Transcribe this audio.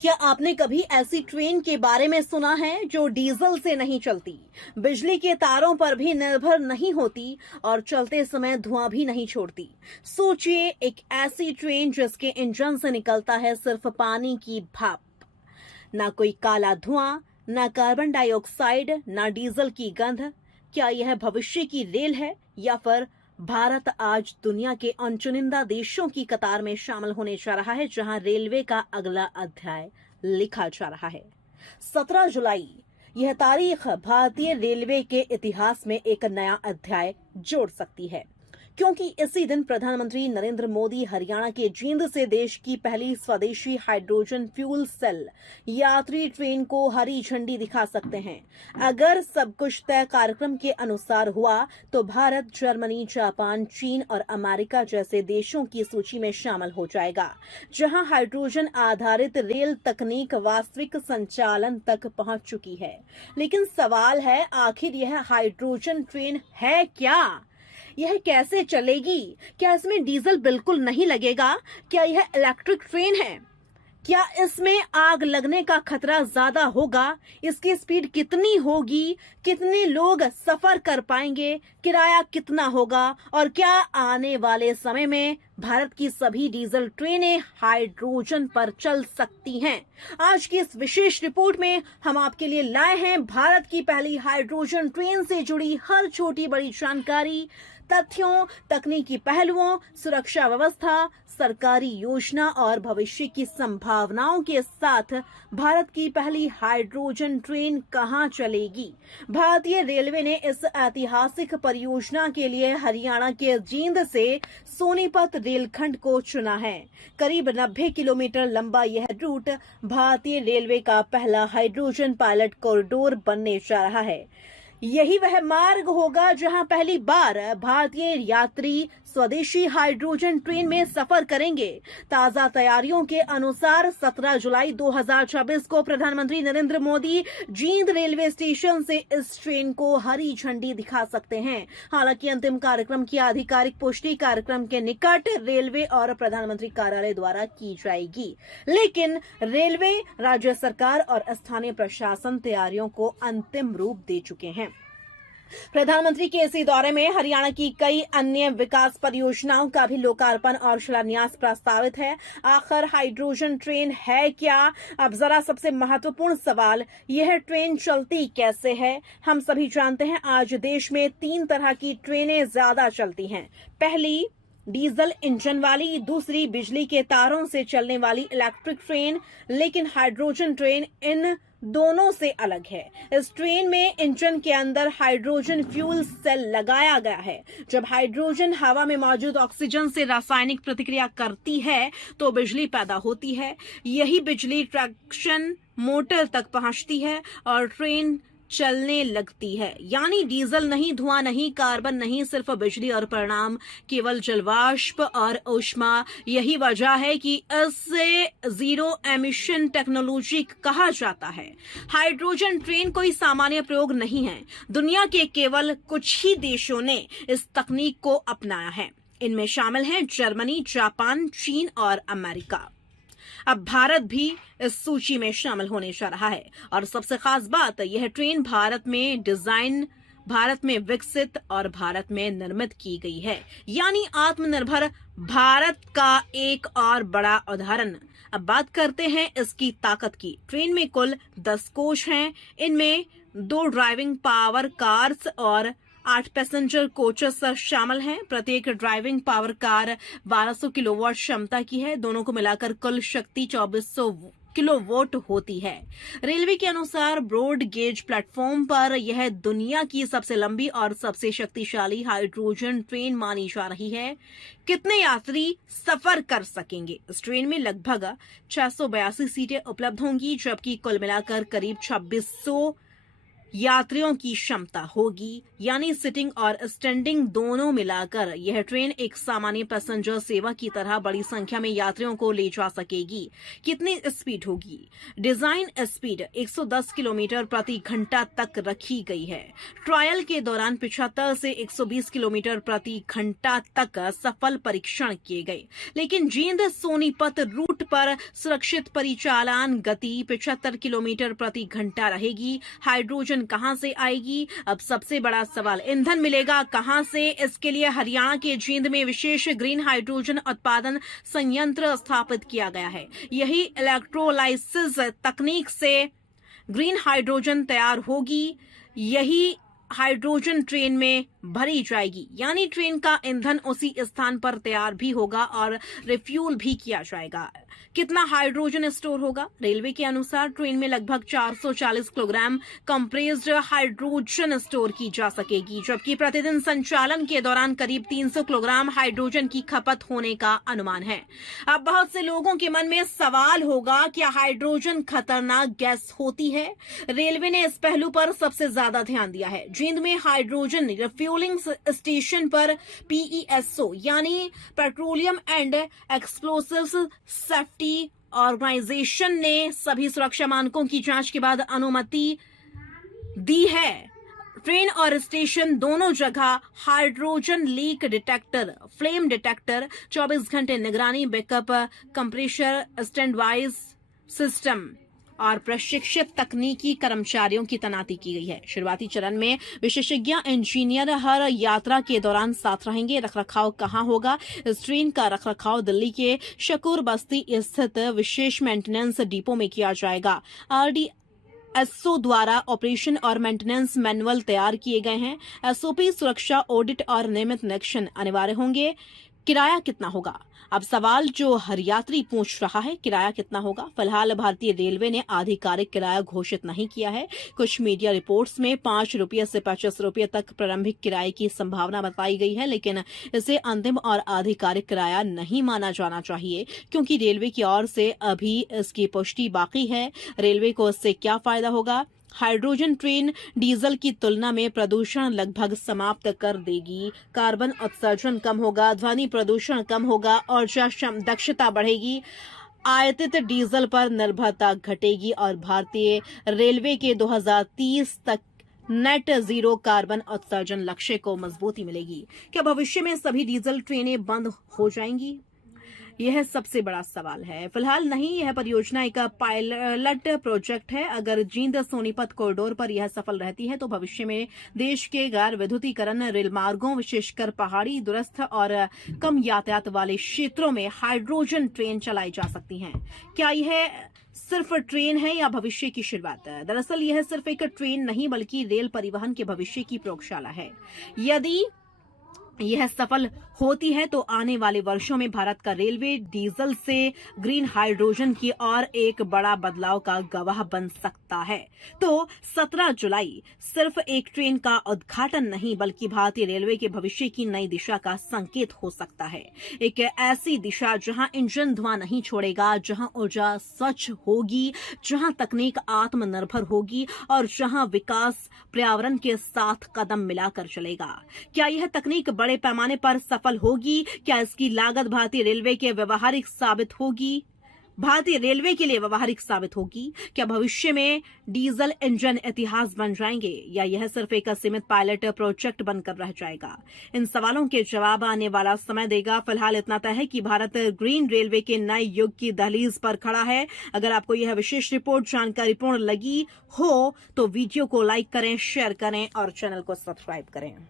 क्या आपने कभी ऐसी ट्रेन के बारे में सुना है जो डीजल से नहीं चलती, बिजली के तारों पर भी निर्भर नहीं होती और चलते समय धुआं भी नहीं छोड़ती? सोचिए, एक ऐसी ट्रेन जिसके इंजन से निकलता है सिर्फ पानी की भाप। ना कोई काला धुआं, ना कार्बन डाइऑक्साइड, ना डीजल की गंध। क्या यह भविष्य की रेल है या फिर भारत आज दुनिया के उन चुनिंदा देशों की कतार में शामिल होने जा रहा है जहां रेलवे का अगला अध्याय लिखा जा रहा है? 17 जुलाई, यह तारीख भारतीय रेलवे के इतिहास में एक नया अध्याय जोड़ सकती है, क्योंकि इसी दिन प्रधानमंत्री नरेंद्र मोदी हरियाणा के जींद से देश की पहली स्वदेशी हाइड्रोजन फ्यूल सेल यात्री ट्रेन को हरी झंडी दिखा सकते हैं। अगर सब कुछ तय कार्यक्रम के अनुसार हुआ तो भारत जर्मनी, जापान, चीन और अमेरिका जैसे देशों की सूची में शामिल हो जाएगा, जहां हाइड्रोजन आधारित रेल तकनीक वास्तविक संचालन तक पहुंच चुकी है। लेकिन सवाल है, आखिर यह हाइड्रोजन ट्रेन है क्या? यह कैसे चलेगी? क्या इसमें डीजल बिल्कुल नहीं लगेगा? क्या यह इलेक्ट्रिक ट्रेन है? क्या इसमें आग लगने का खतरा ज्यादा होगा? इसकी स्पीड कितनी होगी? कितने लोग सफर कर पाएंगे? किराया कितना होगा? और क्या आने वाले समय में भारत की सभी डीजल ट्रेनें हाइड्रोजन पर चल सकती हैं? आज की इस विशेष रिपोर्ट में हम आपके लिए लाए हैं भारत की पहली हाइड्रोजन ट्रेन से जुड़ी हर छोटी बड़ी जानकारी, तथ्यों, तकनीकी पहलुओं, सुरक्षा व्यवस्था, सरकारी योजना और भविष्य की संभावनाओं के साथ भारत की पहली हाइड्रोजन ट्रेन कहां चलेगी। भारतीय रेलवे ने इस ऐतिहासिक परियोजना के लिए हरियाणा के जींद से सोनीपत रेलखंड को चुना है। करीब 90 किलोमीटर लंबा यह रूट भारतीय रेलवे का पहला हाइड्रोजन पायलट कॉरिडोर बनने जा रहा है। यही वह मार्ग होगा जहां पहली बार भारतीय यात्री स्वदेशी हाइड्रोजन ट्रेन में सफर करेंगे। ताजा तैयारियों के अनुसार 17 जुलाई 2024 को प्रधानमंत्री नरेंद्र मोदी जींद रेलवे स्टेशन से इस ट्रेन को हरी झंडी दिखा सकते हैं। हालांकि अंतिम कार्यक्रम की आधिकारिक पुष्टि कार्यक्रम के निकट रेलवे और प्रधानमंत्री कार्यालय द्वारा की जाएगी, लेकिन रेलवे, राज्य सरकार और स्थानीय प्रशासन तैयारियों को अंतिम रूप दे चुके हैं। प्रधानमंत्री के इसी दौरे में हरियाणा की कई अन्य विकास परियोजनाओं का भी लोकार्पण और शिलान्यास प्रस्तावित है। आखिर हाइड्रोजन ट्रेन है क्या? अब जरा सबसे महत्वपूर्ण सवाल, यह ट्रेन चलती कैसे है? हम सभी जानते हैं आज देश में 3 तरह की ट्रेनें ज्यादा चलती हैं। पहली, डीजल इंजन वाली, दूसरी बिजली के तारों से चलने वाली इलेक्ट्रिक ट्रेन। लेकिन हाइड्रोजन ट्रेन इन दोनों से अलग है। इस ट्रेन में इंजन के अंदर हाइड्रोजन फ्यूल सेल लगाया गया है। जब हाइड्रोजन हवा में मौजूद ऑक्सीजन से रासायनिक प्रतिक्रिया करती है तो बिजली पैदा होती है। यही बिजली ट्रैक्शन मोटर तक पहुंचती है और ट्रेन चलने लगती है। यानी डीजल नहीं, धुआं नहीं, कार्बन नहीं, सिर्फ बिजली और परिणाम केवल जलवाष्प और ऊष्मा। यही वजह है कि इसे जीरो एमिशन टेक्नोलॉजी कहा जाता है। हाइड्रोजन ट्रेन कोई सामान्य प्रयोग नहीं है। दुनिया के केवल कुछ ही देशों ने इस तकनीक को अपनाया है। इनमें शामिल हैं जर्मनी, जापान, चीन और अमेरिका। अब भारत भी इस सूची में शामिल होने जा रहा है। और सबसे खास बात, यह ट्रेन भारत में डिजाइन, भारत में विकसित और भारत में निर्मित की गई है। यानी आत्मनिर्भर भारत का एक और बड़ा उदाहरण। अब बात करते हैं इसकी ताकत की। ट्रेन में कुल 10 कोच हैं। इनमें 2 ड्राइविंग पावर कार्स और 8 पैसेंजर कोचेस शामिल हैं। प्रत्येक ड्राइविंग पावर कार 1200 किलोवाट क्षमता की है। दोनों को मिलाकर कुल शक्ति 2400 किलोवाट होती है। रेलवे के अनुसार ब्रॉड गेज प्लेटफॉर्म पर यह दुनिया की सबसे लंबी और सबसे शक्तिशाली हाइड्रोजन ट्रेन मानी जा रही है। कितने यात्री सफर कर सकेंगे? इस ट्रेन में लगभग 682 सीटें उपलब्ध होंगी, जबकि कुल मिलाकर करीब 2600 यात्रियों की क्षमता होगी, यानी सिटिंग और स्टैंडिंग दोनों मिलाकर यह ट्रेन एक सामान्य पैसेंजर सेवा की तरह बड़ी संख्या में यात्रियों को ले जा सकेगी। कितनी स्पीड होगी? डिजाइन स्पीड 110 किलोमीटर प्रति घंटा तक रखी गई है। ट्रायल के दौरान 75 से 120 किलोमीटर प्रति घंटा तक सफल परीक्षण किए गए, लेकिन जींद सोनीपत रूट पर सुरक्षित परिचालन गति 75 किलोमीटर प्रति घंटा रहेगी। हाइड्रोजन कहां से आएगी? अब सबसे बड़ा सवाल, ईंधन मिलेगा कहां से? इसके लिए हरियाणा के जींद में विशेष ग्रीन हाइड्रोजन उत्पादन संयंत्र स्थापित किया गया है। यही इलेक्ट्रोलाइसिस तकनीक से ग्रीन हाइड्रोजन तैयार होगी। यही हाइड्रोजन ट्रेन में भरी जाएगी, यानी ट्रेन का ईंधन उसी स्थान पर तैयार भी होगा और रिफ्यूल भी किया जाएगा। कितना हाइड्रोजन स्टोर होगा? रेलवे के अनुसार ट्रेन में लगभग 440 किलोग्राम कंप्रेस्ड हाइड्रोजन स्टोर की जा सकेगी, जबकि प्रतिदिन संचालन के दौरान करीब 300 किलोग्राम हाइड्रोजन की खपत होने का अनुमान है। अब बहुत से लोगों के मन में सवाल होगा, क्या हाइड्रोजन खतरनाक गैस होती है? रेलवे ने इस पहलू पर सबसे ज्यादा ध्यान दिया है। जींद में हाइड्रोजन रिफ्यूलिंग स्टेशन पर PESO यानी petroleum and explosives safety organisation ने सभी सुरक्षा मानकों की जांच के बाद अनुमति दी है। ट्रेन और स्टेशन दोनों जगह hydrogen leak detector, flame detector, 24 घंटे निगरानी, backup compressor, stand by system और प्रशिक्षित तकनीकी कर्मचारियों की तैनाती की गई है। शुरुआती चरण में विशेषज्ञ इंजीनियर हर यात्रा के दौरान साथ रहेंगे। रखरखाव कहां होगा? इस ट्रेन का रखरखाव दिल्ली के शकूर बस्ती स्थित विशेष मेंटेनेंस डिपो में किया जाएगा। RDSO द्वारा ऑपरेशन और मेंटेनेंस मैनुअल तैयार किए गए हैं। SOP, सुरक्षा ऑडिट और नियमित निरीक्षण अनिवार्य होंगे। किराया कितना होगा? अब सवाल जो हर यात्री पूछ रहा है, किराया कितना होगा? फिलहाल भारतीय रेलवे ने आधिकारिक किराया घोषित नहीं किया है। कुछ मीडिया रिपोर्ट्स में 5 रुपये से 25 रुपये तक प्रारंभिक किराए की संभावना बताई गई है, लेकिन इसे अंतिम और आधिकारिक किराया नहीं माना जाना चाहिए, क्योंकि रेलवे की ओर से अभी इसकी पुष्टि बाकी है। रेलवे को इससे क्या फायदा होगा? हाइड्रोजन ट्रेन डीजल की तुलना में प्रदूषण लगभग समाप्त कर देगी। कार्बन उत्सर्जन कम होगा, ध्वनि प्रदूषण कम होगा, ऊर्जा दक्षता बढ़ेगी, आयातित डीजल पर निर्भरता घटेगी और भारतीय रेलवे के 2030 तक नेट जीरो कार्बन उत्सर्जन लक्ष्य को मजबूती मिलेगी। क्या भविष्य में सभी डीजल ट्रेनें बंद हो जाएंगी? यह सबसे बड़ा सवाल है। फिलहाल नहीं, यह परियोजना एक पायलट प्रोजेक्ट है। अगर जींद सोनीपत कॉरिडोर पर यह सफल रहती है तो भविष्य में देश के गैर विद्युतीकरण रेल मार्गों, विशेषकर पहाड़ी, दूरस्थ और कम यातायात वाले क्षेत्रों में हाइड्रोजन ट्रेन चलाई जा सकती हैं। क्या यह सिर्फ ट्रेन है या भविष्य की शुरुआत है? दरअसल यह सिर्फ एक ट्रेन नहीं बल्कि रेल परिवहन के भविष्य की प्रयोगशाला है। यदि यह सफल होती है तो आने वाले वर्षों में भारत का रेलवे डीजल से ग्रीन हाइड्रोजन की और एक बड़ा बदलाव का गवाह बन सकता है। तो 17 जुलाई सिर्फ एक ट्रेन का उद्घाटन नहीं बल्कि भारतीय रेलवे के भविष्य की नई दिशा का संकेत हो सकता है। एक ऐसी दिशा जहां इंजन धुआं नहीं छोड़ेगा, जहां ऊर्जा स्वच्छ होगी, जहां तकनीक आत्मनिर्भर होगी और जहां विकास पर्यावरण के साथ कदम मिलाकर चलेगा। क्या यह तकनीक बड़े पैमाने पर सफल होगी? क्या इसकी लागत भारतीय रेलवे के व्यवहारिक साबित होगी? भारतीय रेलवे के लिए व्यवहारिक साबित होगी? क्या भविष्य में डीजल इंजन इतिहास बन जाएंगे या यह सिर्फ एक सीमित पायलट प्रोजेक्ट बनकर रह जाएगा? इन सवालों के जवाब आने वाला समय देगा। फिलहाल इतना तय है कि भारत ग्रीन रेलवे के नए युग की दहलीज पर खड़ा है। अगर आपको यह विशेष रिपोर्ट जानकारीपूर्ण लगी हो तो वीडियो को लाइक करें, शेयर करें और चैनल को सब्सक्राइब करें।